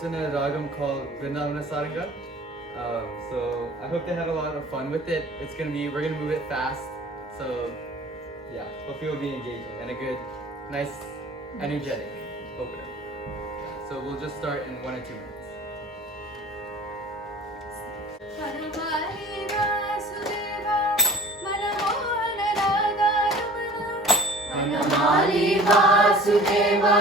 It's in a ragam called Vrindavana Saranga. So I hope they had a lot of fun with it. We're gonna move it fast. So yeah, hopefully it'll be engaging and a good, nice, energetic opener. So we'll just start in 1 or 2 minutes. Manamali Vasudeva,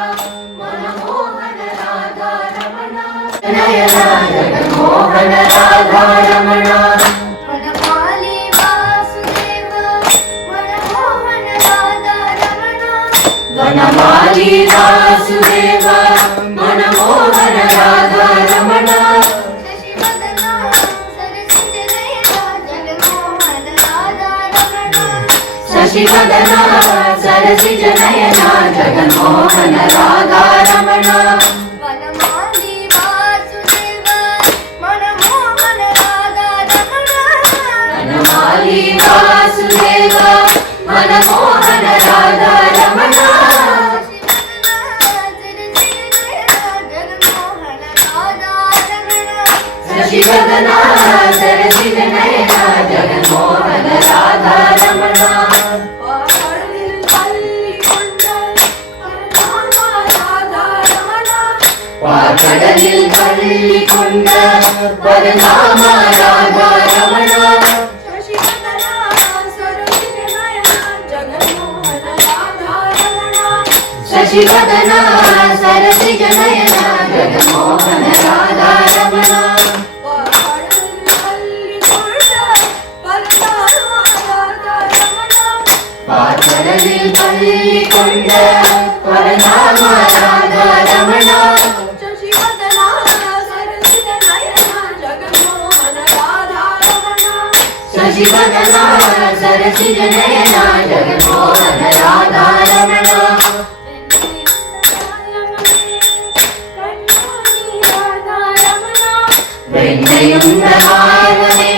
Manamohana Radha Ramana, Nayana Jagamohana Radha Ramana. Manamali Vasudeva, Manamohana Radha Ramana. Manamali Vasudeva, Manamohana Radha Ramana. Shashivadana Sarasija Nayana Jaganmohana Radha Ramana. Vanamali Vasudeva Manamohana Radha Ramana. Vanamali Vasudeva Manamohana Radha Ramana. Shashivadana Sarasija Nayana Jaganmohana Radha Ramana. கடலில் பள்ளி கொண்ட பரநாம ராதா ரமணா. சசிவதனா சரசிஜ நயனா ஜகன்மோகன ராதா ரமணா. சசிவதனா சரசிஜ நயனா ஜகன்மோகன ராதா ரமணா. கடலில் பள்ளி கொண்ட பரநாம Radha Ramana. Shashivadana Sarasija Nayana Jaganmohana Radha Ramana. Vennayunda Vaayavane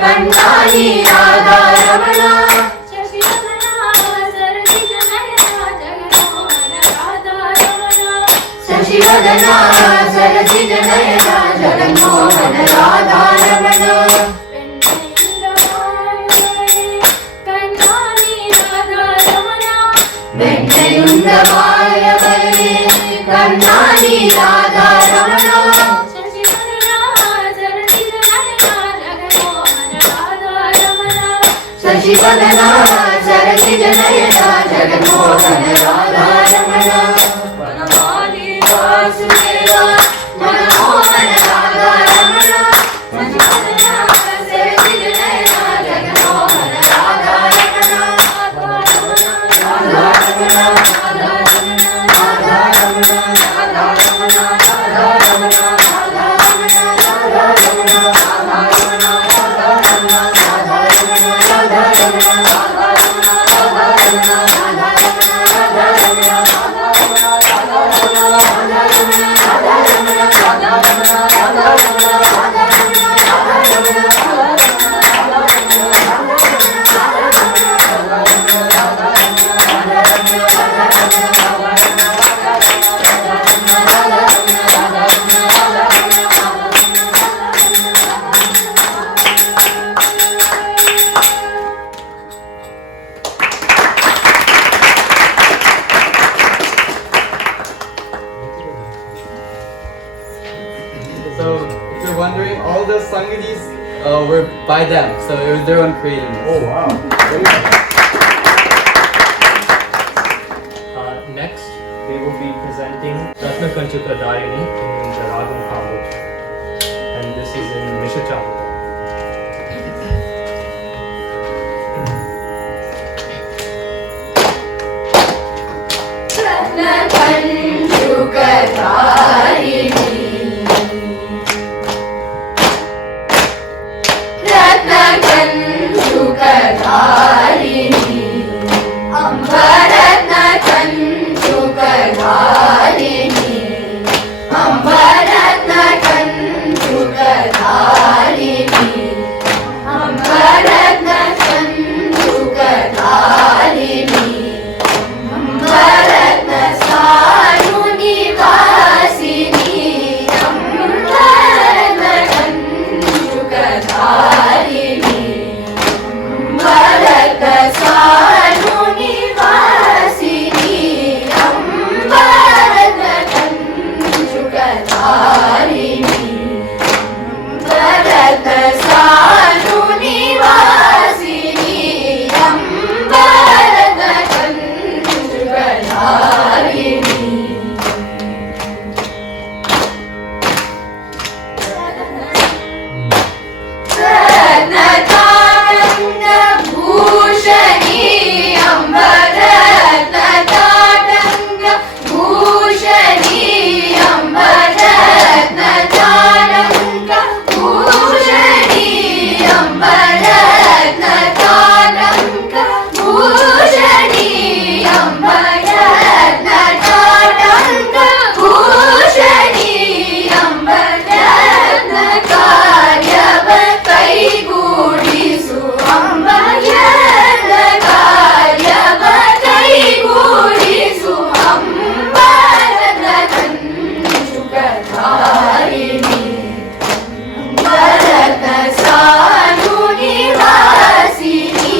Kannani Radha Ramana. Shashivadana Sarasija Nayana Jaganmohana Radha Ramana. Shashivadana Sarasija Nayana Jaganmohana Radha Ramana. Vennayunda Vaayavane Kannani Radha Ramana. Shashivadana Sarasija Nayana Jaganmohana Radha Ramana. Shashivadana Sarasija Nayana Jaganmohana Radha Ramana. Vanamali Vasudeva Manamohana Radha Ramana. Shashivadana Sarasija Nayana Jaganmohana Radha Ramana. So if you're wondering, all the sangadis were by them, so it was their own creating. Oh wow! Next, they will be presenting Ratna Kanchuka Darini in the Ragam Kambuj, and this is in Mishachamuka. Ratna Kanchuka Darini. Ratna Kanchuka Darini. Amba Ratna Kanchuka Darini. Amba Ratna Kanchuka Darini. ನಿವಾಸಿನಿ ಅಂಬರದ ಕಂಚುಕಧಾರಿಣಿ ರತ್ನತಾಟಂಗ ಭೂಷಣಿ ಅಂಬರತ್ನತಾಟಂಗ ಭೂಷಣಿ ಅಂಬರತ್ನತಾಟಂಗ ಭೂಷಣಿ ಅಂಬರತ್ನತಾಟಂಗ ಭೂಷಣಿ ಅಂಬರತ್ನತಾಟಂಗ ಭೂಷಣಿ ಅಂಬರತ್ನ ಕಾರ್ಯವ ಕೈಗೂಡಿಸು ಅಂಬಯನ ಕಾರ್ಯವ ಕೈಗೂಡಿಸು ಅಂಬರದ ಕಂಚುಕಧಾರಿಣಿ Bharata ಸಾನು ನಿವಾಸಿನಿ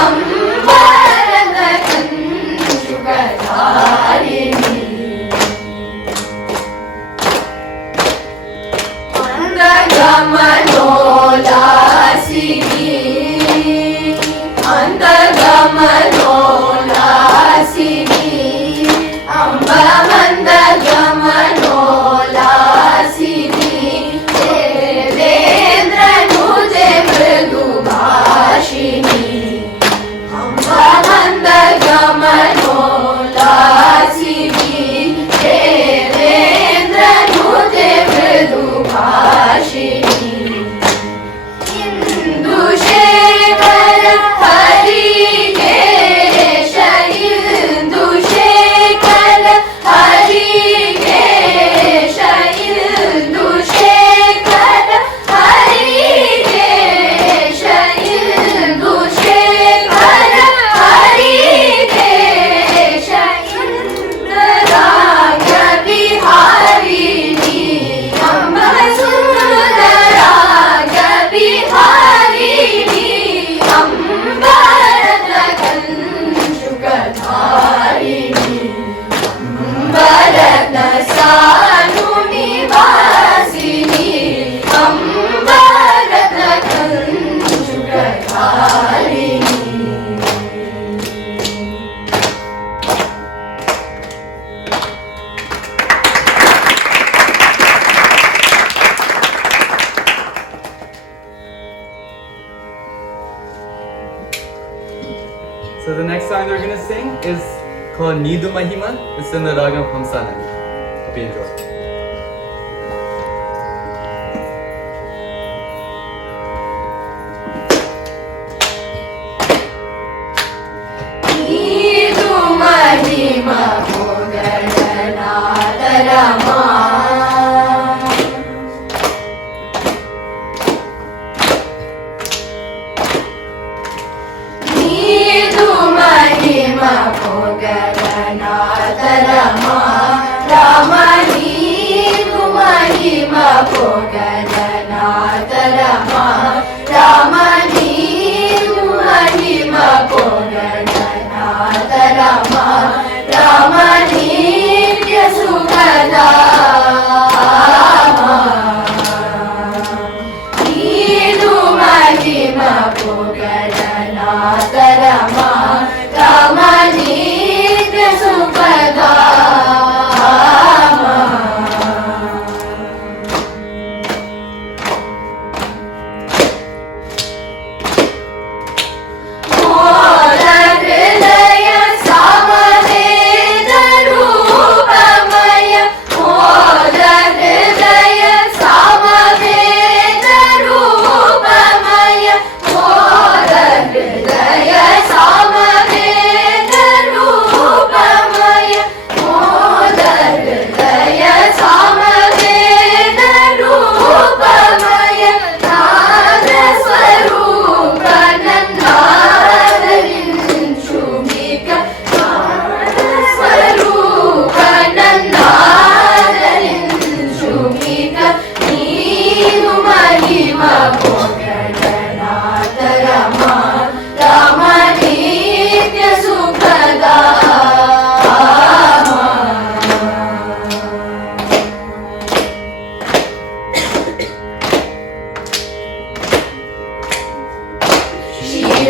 ಅಂಬರದ ಕಂಚುಕಧಾರಿಣಿ ಅಂತಗಮನೋಲಾಸಿನಿ ಅಂತಗಮನೋಲಾಸಿನಿ ಅಂಬ ಮಂದಗಮನೋಲಾಸಿನಿ ದೇವೇಂದ್ರ ನುಜೆ ಮೃದು ಭಾಷಿಣಿ ಅಂಬ ಮಂದಗಮನೋಲಾಸಿನಿ ದೇವೇಂದ್ರ ನುಜೆ ಮೃದು ಭಾಷಿಣಿ ಇಂದುಶೇಖರ ಹರಿಕೇಶ ಇಂದುಶೇಖರ ಹರಿಕೇಶ ಇಂದುಶೇಖರ ಹರಿಕೇಶ ಇಂದುಶೇಖರ ಹರಿಕೇಶ ಇಂದ್ರರಾಗ ಬಿಹಾರಿಣಿ ಅಂಬ ಸುಂದರಾಗ ಬಿಹಾರಿಣಿ ಅಂಬರದ ಕಂಚುಕಧಾರಿಣಿ ಅಂಬರದ ಸಾನು ನಿವಾಸಿನಿ ಅಂಬರದ ಕಂಚುಕಧಾರಿಣಿ So the next song we're gonna sing is called Nidu Mahima. It's in the Ragam Hamsanani. Hope you enjoy. ನೀದು ಮಹಿಮ ಮೊಗಡನಾದರಮ ನೀದು ಮಹಿಮ ಮೊಗಡನಾದರಮ ರಾಮ ನೀದು ಮಹಿಮ ಮೊಗಡನಾದರಮ ರಾಮ ನೀದು ಮಹಿಮ ಮೊಗಡನಾದರಮ ರಾಮ ನಿತ್ಯ ಸುಖಧಾಮ ನೀದು ಮಹಿಮ ಮೊಗಡನಾದರಮ ರಾಮ ನಿತ್ಯ ಸುಖಧಾಮ ಮೋದ ಹೃದಯ ಸಾಮವೇದ ರೂಪಮಯ ಮೋದ ಹೃದಯ ಸಾಮವೇದ ರೂಪಮಯ ಮೋದ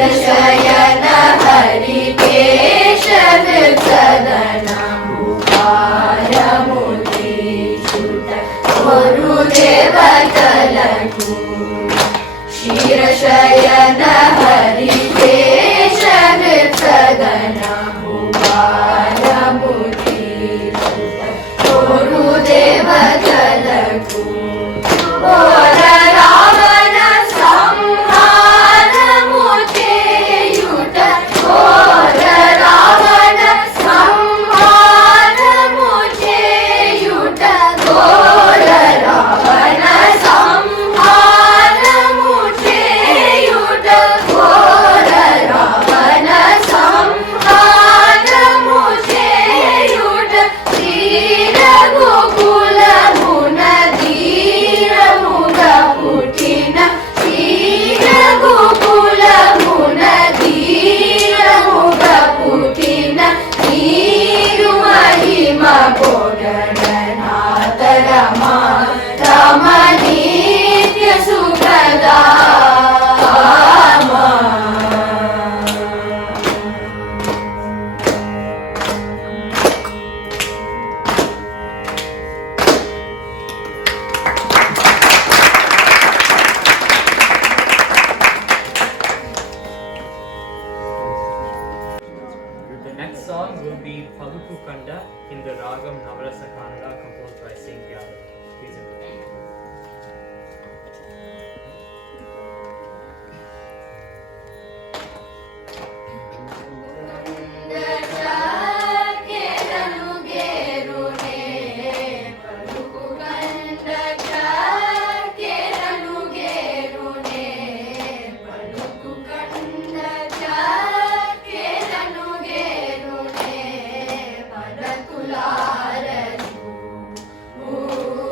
शीर्षयन हरिकेश विसदन भूपालमुनीषुत गुरुदेव तलकु शीर्षयन हरिकेश विसदन भूपालमुनीषुत गुरुदेव तलकु घोर रावण संहार मुझेयुत घोर रावण संहार मुझेयुत घोर रावण संहार मुझेयुत घोर रावण संहार मुझेयुत धीर गोकुल मुन धीर मुग पुटिन धीर गोकुल मुन धीर मुग पुटिन नीरु महिमा भोगनाथ रमा रम नित्य सुखदाम The next song will be Paluku Kanda in the Ragam Navarasa Kannada composed by Singh Yadav. Please enjoy. Ooh.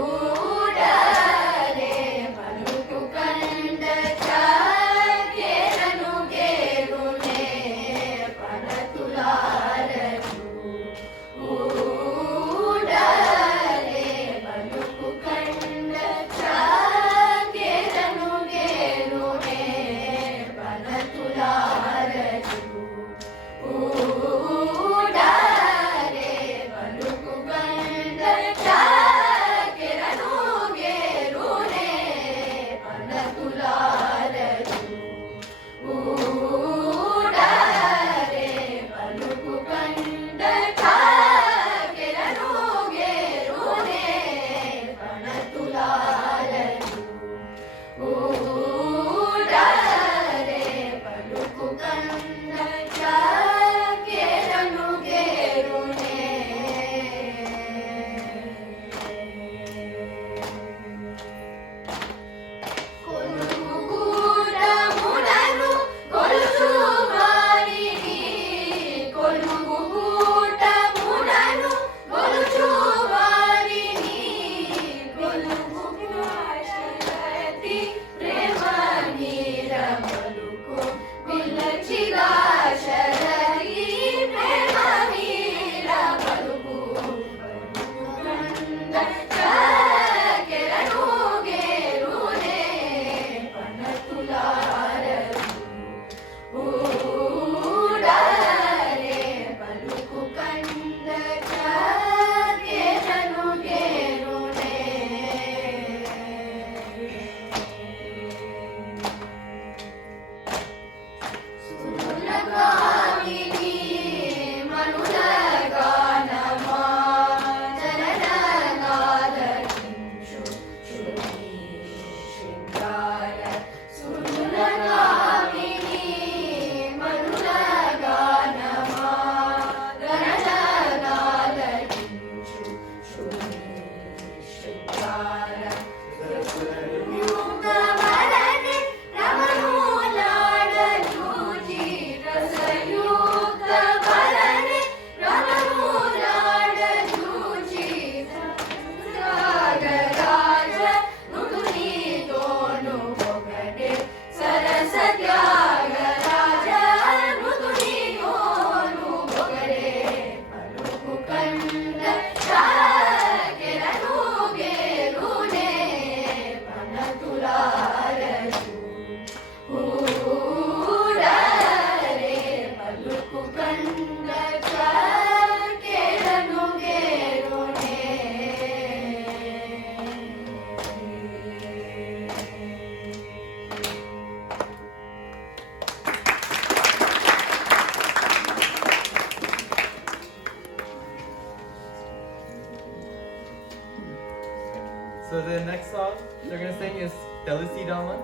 Telesi Daman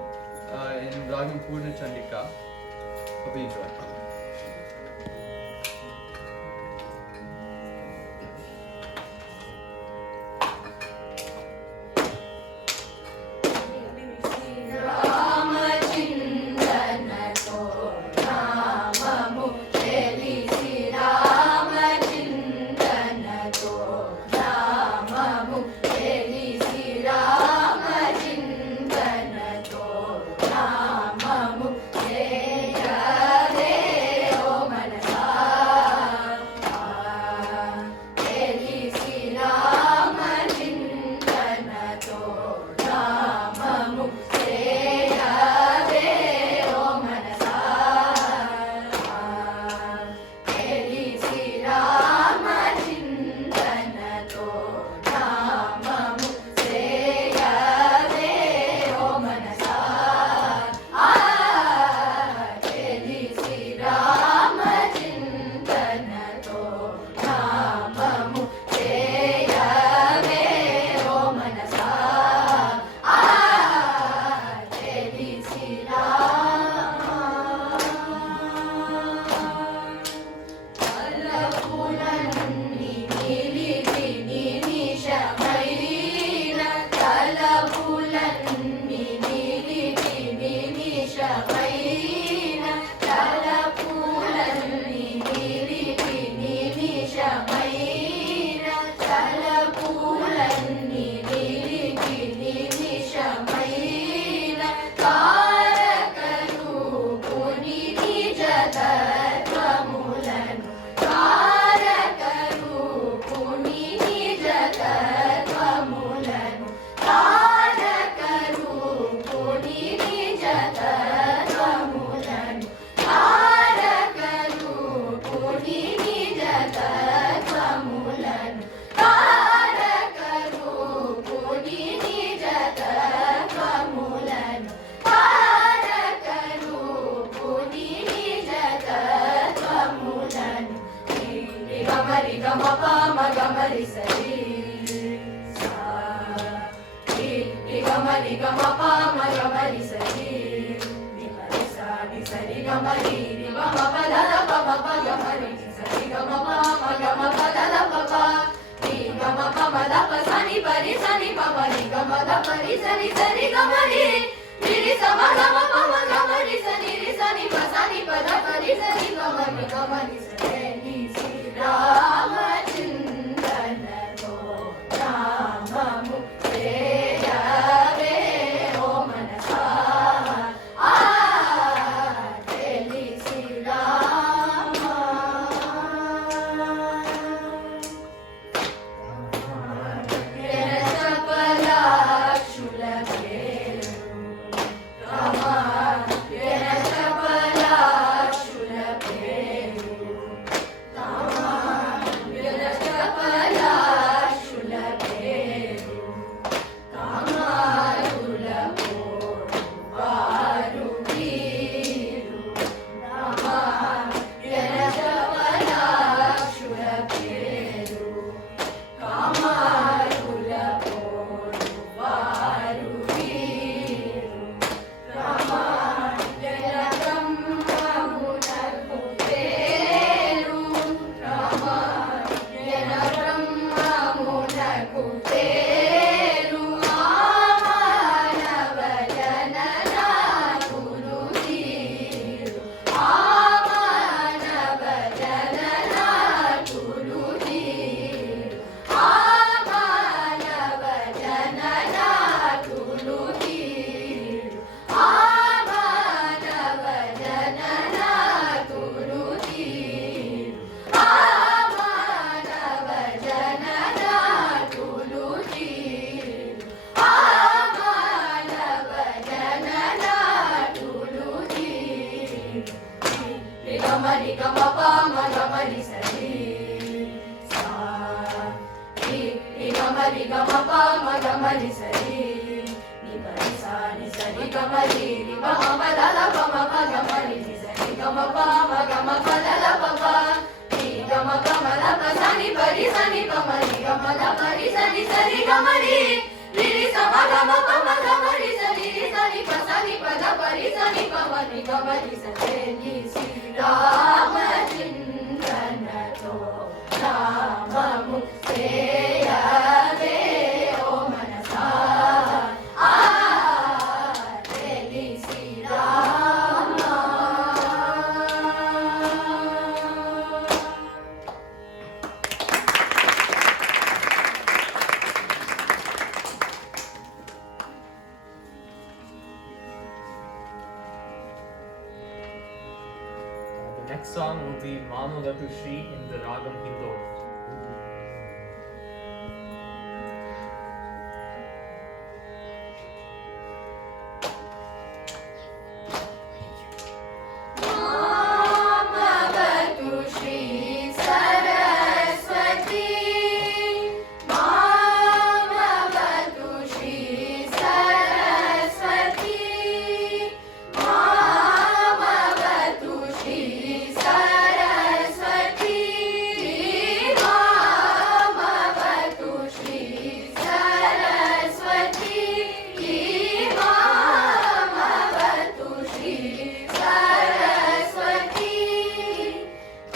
in Ragam Purna Chandika. Hope you enjoy. Sari next song will be Manolatu Shri in the Ragam Hindol. ಮಾಮವತು Shri Saraswati ಮಾಮವತು Shri Saraswati ಮಾಮವತು Shri Saraswati ಮಾಮವತು Shri Saraswati ಮಾಮವತು Shri Saraswati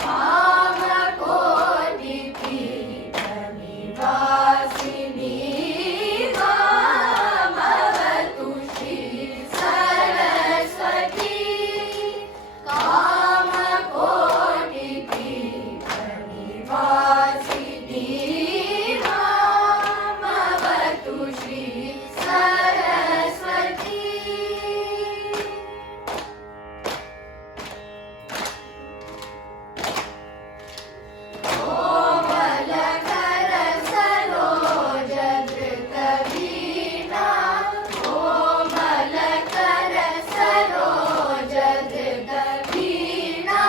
Kamakoti ಪೀಠ ನಿವಾಸಿನಿ ಮಾಮವತು ಶ್ರೀ ಸರಸ್ವತಿ ಕಾಮಕೋಟಿ ಪೀಠ ನಿವಾಸಿನಿ ಮಾಮವತು ಶ್ರೀ ಸರಸ್ವತಿ ಕೋಮಲಕರ ಸರೋಜ ಧೃತ ವೀಣಾ ಕೋಮಲಕರ ಸರೋಜ ಧೃತ ವೀಣಾ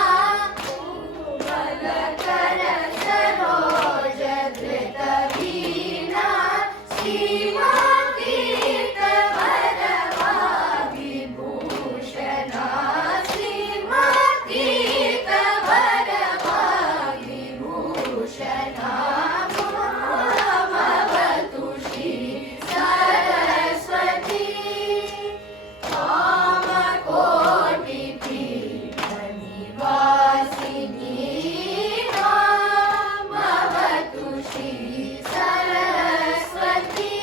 ಕೋಮಲಕರ ಸರೋಜ ಧೃತ ವೀಣಾ ಶ್ರೀಮಾತೀತ ವರವಾ ವಿಭೂಷಣ ಶ್ರೀಮಾತೀತ ವರವಾ ವಿಭೂಷಣ ಮಾಮವತು ಶ್ರೀ ಸರಸ್ವತಿ ಕಾಮಕೋಟಿ ಪೀಠ ನಿವಾಸಿನಿ ಮಾಮವತು ಶ್ರೀ ಸರಸ್ವತಿ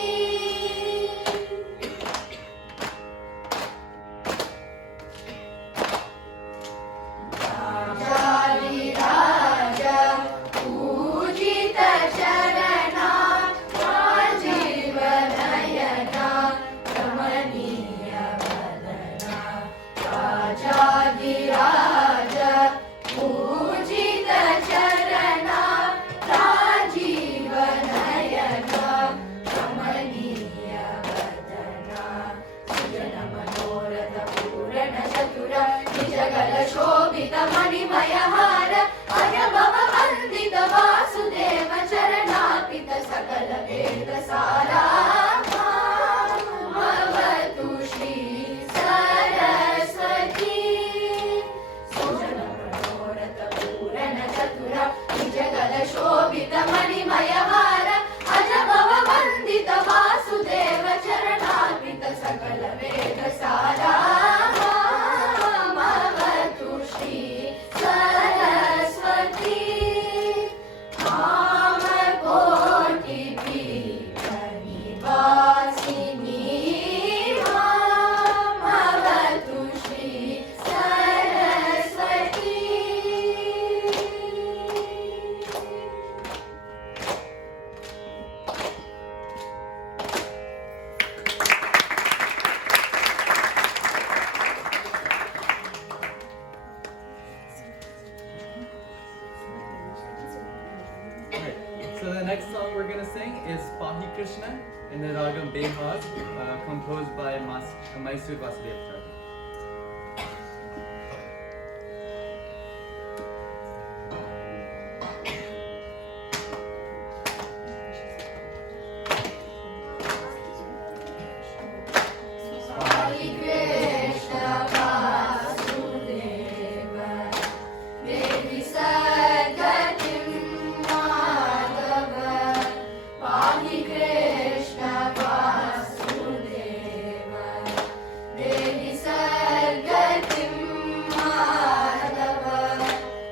ರಾಜಾದಿರಾಜ ಪೂಜಿತ ಚರಣ ರಾಜೀವನಯನ ರಮಣೀಯ ವದನ ರಾಜಾದಿರಾಜ ಪೂಜಿತ ಚರಣ ರಾಜೀವನಯನ ರಮಣೀಯ ವದನ ಸುಜನ ಮನೋರಥ ಪೂರಣ ಚತುರ ನಿಜಗಲ ಶೋಭಿತ ಮಣಿಮಯ ಹಾರ ಅಜಭವ ವಂದಿತ ವಾಸುದೇವ ಚರಣಾರ್ಪಿತ ಸಕಲ ವೇದ ಸಾರ ಮಾಮವತು ಶ್ರೀ ಸರಸ್ವತಿ ಸುಜನ ಮನೋರಥ ಪೂರಣ ಚತುರ ನಿಜಗಲ ಶೋಭಿತ ಮಣಿಮಯ ಹಾರ ಅಜಭವ ವಂದಿತ ವಾಸುದೇವ ಚರಣಾರ್ಪಿತ ಸಕಲ ವೇದ ಸಾರ ಮಾಮವತು ಶ್ರೀ ಸರಸ್ವತಿ ಕಾಮಕೋಟಿ ಪೀಠ ನಿವಾಸಿನಿ ಮಾಮವತು Shri Saraswati Alright, so the next song we're gonna sing is Pahi Krishna in the Ragam Behaz, composed by Mysore Vasudev Thakur. Hare Krishna Vasudeva Devi Sadgatim Madhava Hare Krishna Vasudeva Devi Sadgatim Madhava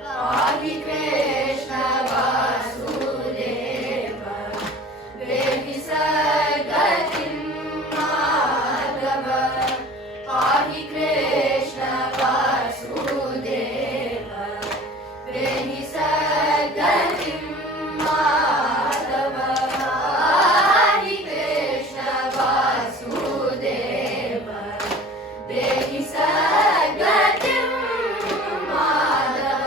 Hare Krishna Vasudeva Devi Sadgatim Madhava Hare Krishna Vasudeva Devi Sadgatim Madhava Hare Krishna Vasudeva Devi Sadgatim Madhava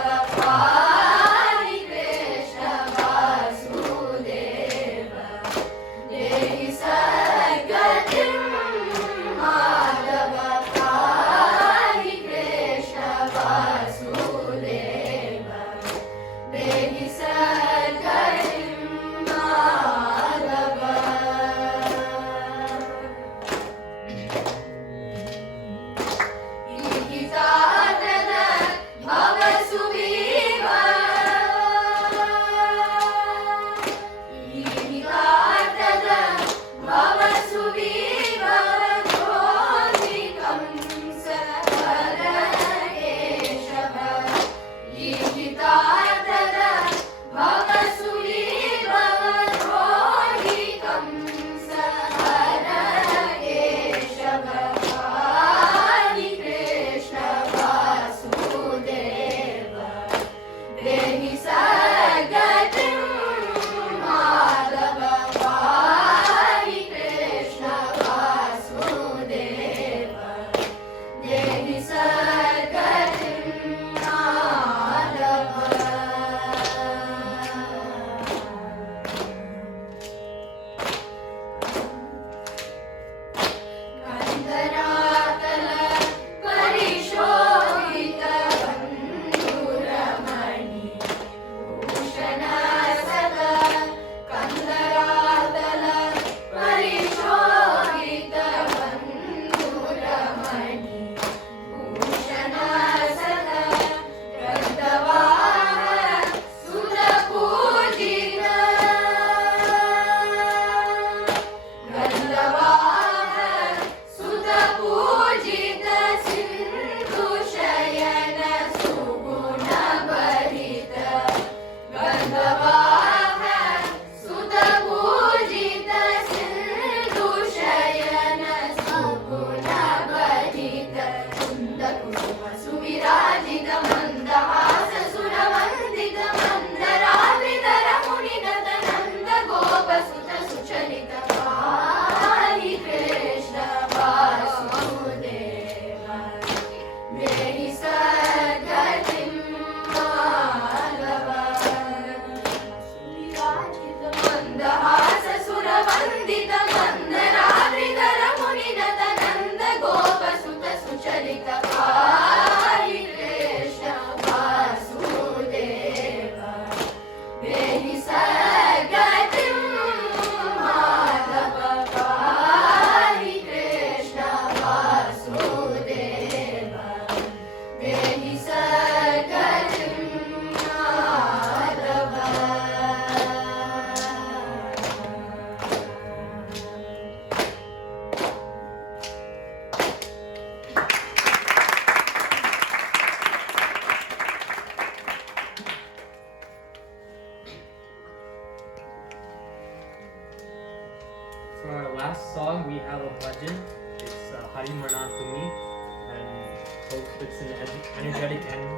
hope it's an energetic end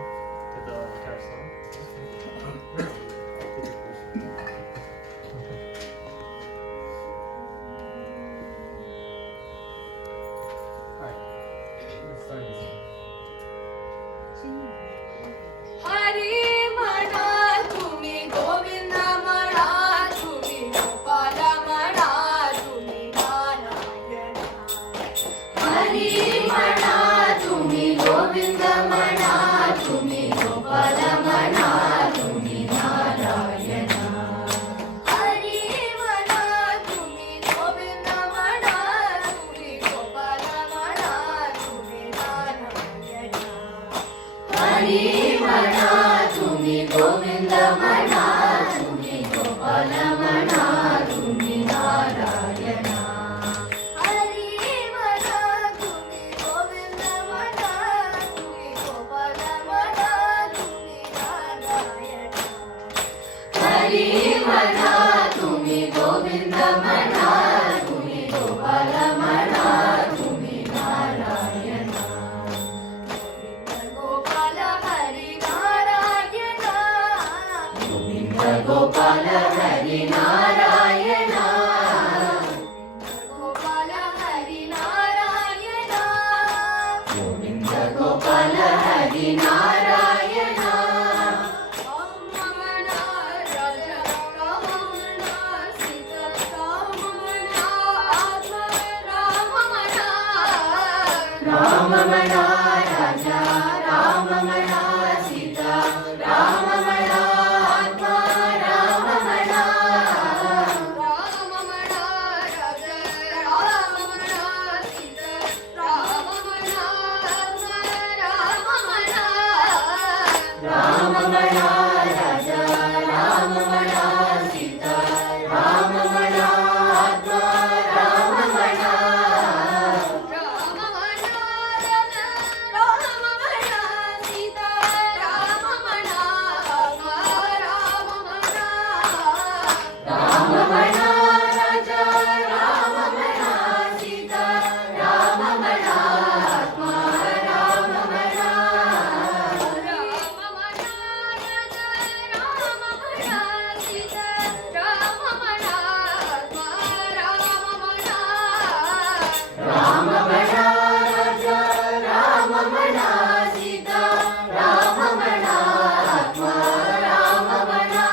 to the entire song. Alright, let's start this one. हरी म्हणा तुम्ही गोविंद म्हणा तुम्ही गोपाल म्हणा तुम्ही नारायण हरी म्हणा तुम्ही गोविंद म्हणा तुम्ही गोपाल म्हणा तुम्ही नारायण हरी म्हणा तुम्ही गोविंद म्हणा तुम्ही गोपाल म्हणा तुम्ही नारायण हरी म्हणा तुम्ही गोविंद म्हणा तुम्ही गोपाल म्हणा तुम्ही नारायण हरी म्हणा तुम्ही गोविंद म्हणा तुम्ही गोपाल म्हणा तुम्ही नारायण हरी म्हणा तुम्ही गोविंद म्हणा तुम्ही गोपाल म्हणा तुम्ही नारायण गोपाल हरी नारायण गोविंद गोपाल हरी नारायण गोपाल हरी नारायण गोविंद गोपाल हरी नारायण राम म्हणा राजा राम म्हणा सीता राम म्हणा आत्मा राम म्हणा राम म्हणा राजा राम म्हणा सीता राम म्हणा आत्मा राम म्हणा राम म्हणा राजा राम म्हणा सीता राम म्हणा आत्मा राम म्हणा राम म्हणा राजा राम म्हणा सीता राम म्हणा आत्मा राम म्हणा राम म्हणा राजा राम म्हणा सीता राम म्हणा आत्मा राम म्हणा राम म्हणा राजा राम म्हणा सीता राम म्हणा आत्मा राम म्हणा राम म्हणा राजा राम म्हणा सीता राम म्हणा आत्मा राम म्हणा राम म्हणा राजा राम म्हणा सीता राम म्हणा आत्मा राम म्हणा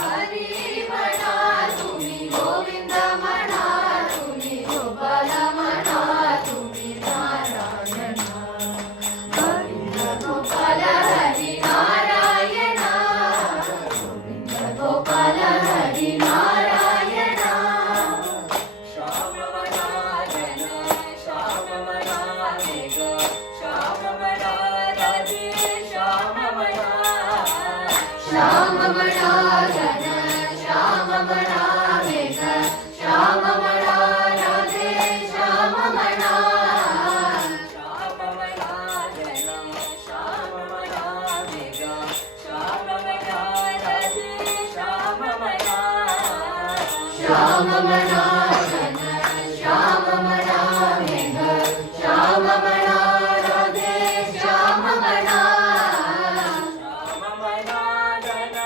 हरी म्हणा तुम्ही गोविंद म्हणा तुम्ही गोपाल म्हणा तुम्ही नारायण गोविंद गोपाल हरी नारायण गोविंद गोपाल हरी नारायण श्याम म्हणा जन श्याम म्हणा मेघ श्याम म्हणा राधे श्याम म्हणा श्याम म्हणा जन श्याम म्हणा मेघ श्याम म्हणा राधे श्याम म्हणा श्याम म्हणा जन श्याम म्हणा मेघ श्याम म्हणा राधे श्याम म्हणा श्याम म्हणा जन श्याम म्हणा मेघ श्याम म्हणा राधे श्याम म्हणा श्याम म्हणा जन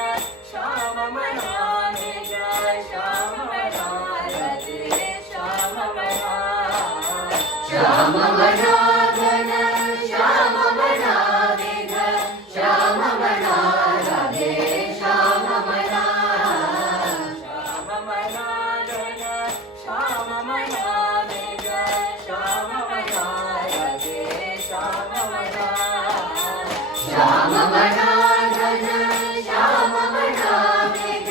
श्याम म्हणा मेघ श्याम म्हणा राधे श्याम म्हणा श्याम म्हणा जन श्याम म्हणा मेघ श्याम म्हणा राधे श्याम म्हणा श्याम म्हणा जन श्याम म्हणा मेघ श्याम म्हणा राधे श्याम म्हणा श्याम म्हणा जन श्याम म्हणा मेघ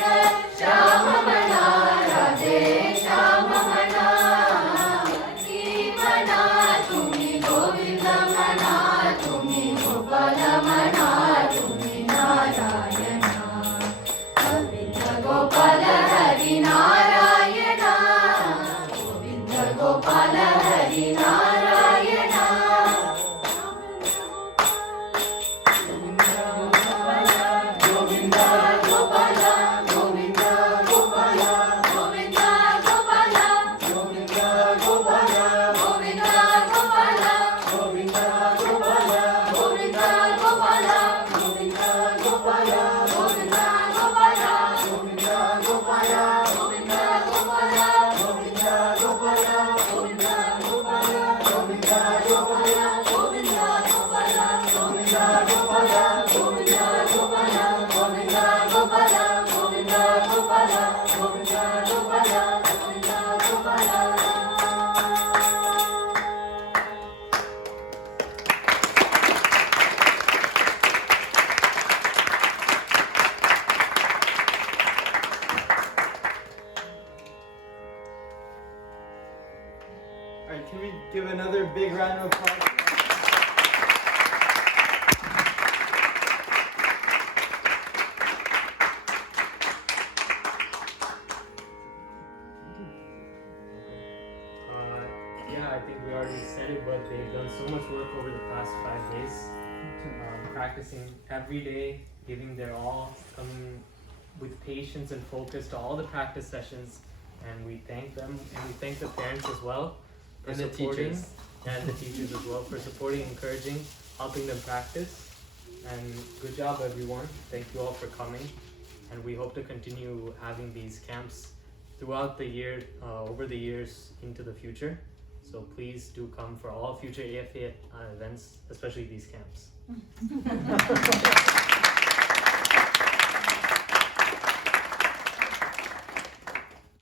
श्याम म्हणा राधे श्याम म्हणा हरी म्हणा तुम्ही गोविंद म्हणा तुम्ही गोपाल म्हणा तुम्ही Narayan Govind Gopal Hari Narayan Govind Gopal Hari Narayan Govind Gopal Govind Gopal Govind Gopal Govind Gopal Govind Gopal Govind Gopal practicing every day, giving their all, coming with patience and focus to all the practice sessions, and we thank them, and we thank the parents as well for And the supporting, teachers. and the teachers as well for supporting, encouraging, helping them practice. And good job, everyone. Thank you all for coming, and we hope to continue having these camps throughout the year, over the years into the future. So please do come for all future AFA events, especially these camps.